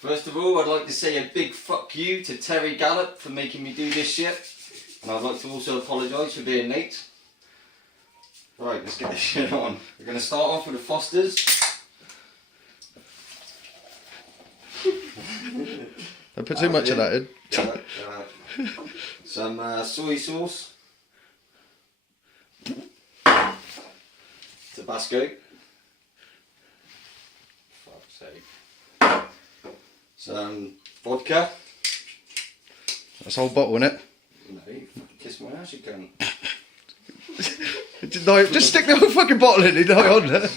First of all, I'd like to say a big fuck you to Terry Gallop for making me do this shit. And I'd like to also apologise for being late. Right, let's get this shit on. We're going to start off with the Fosters. Don't put too much of that in. Some soy sauce. Tabasco. Fuck's sake. Some vodka. That's a whole bottle, innit? No, you fucking kiss my ass, you cunt. No, just stick the whole fucking bottle in it, on there.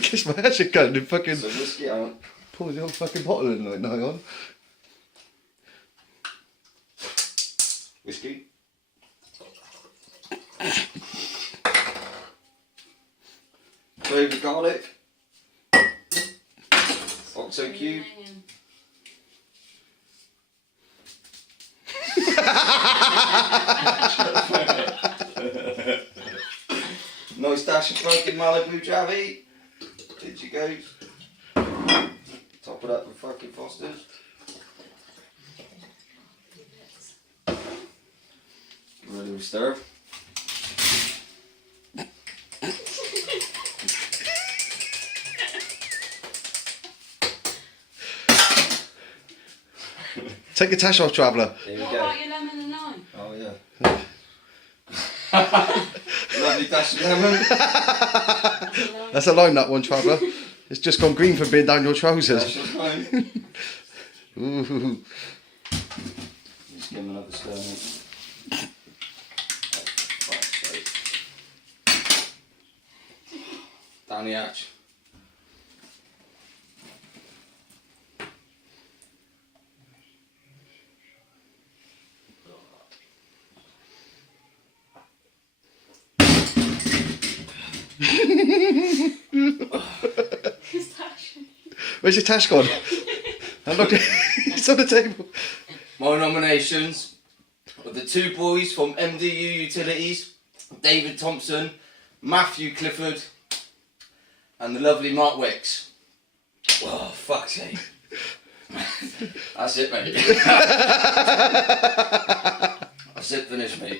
Kiss my ass, you cunt, and fucking So whiskey out. pour the whole fucking bottle in, like, no, on. Whiskey. Clove of garlic. Oxo cube. Nice dash of fucking Malibu Javi. Did you go? Top it up with fucking Fosters. Ready to stir. Take your tash off, traveller. There we What go. about your lemon and lime? Oh yeah. Lovely dash of lemon. That's a lime, that one, traveller. It's just gone green from being down your trousers. Dash of lime. Ooh. Just give him another stir, mate. Oh, fuck's sake. Down the hatch. Where's your tash gone? I'm not, it's on the table. My nominations are the two boys from MDU Utilities, David Thompson, Matthew Clifford, and the lovely Mark Wicks. Oh, fuck's sake. That's it, mate. That's it, finished, mate.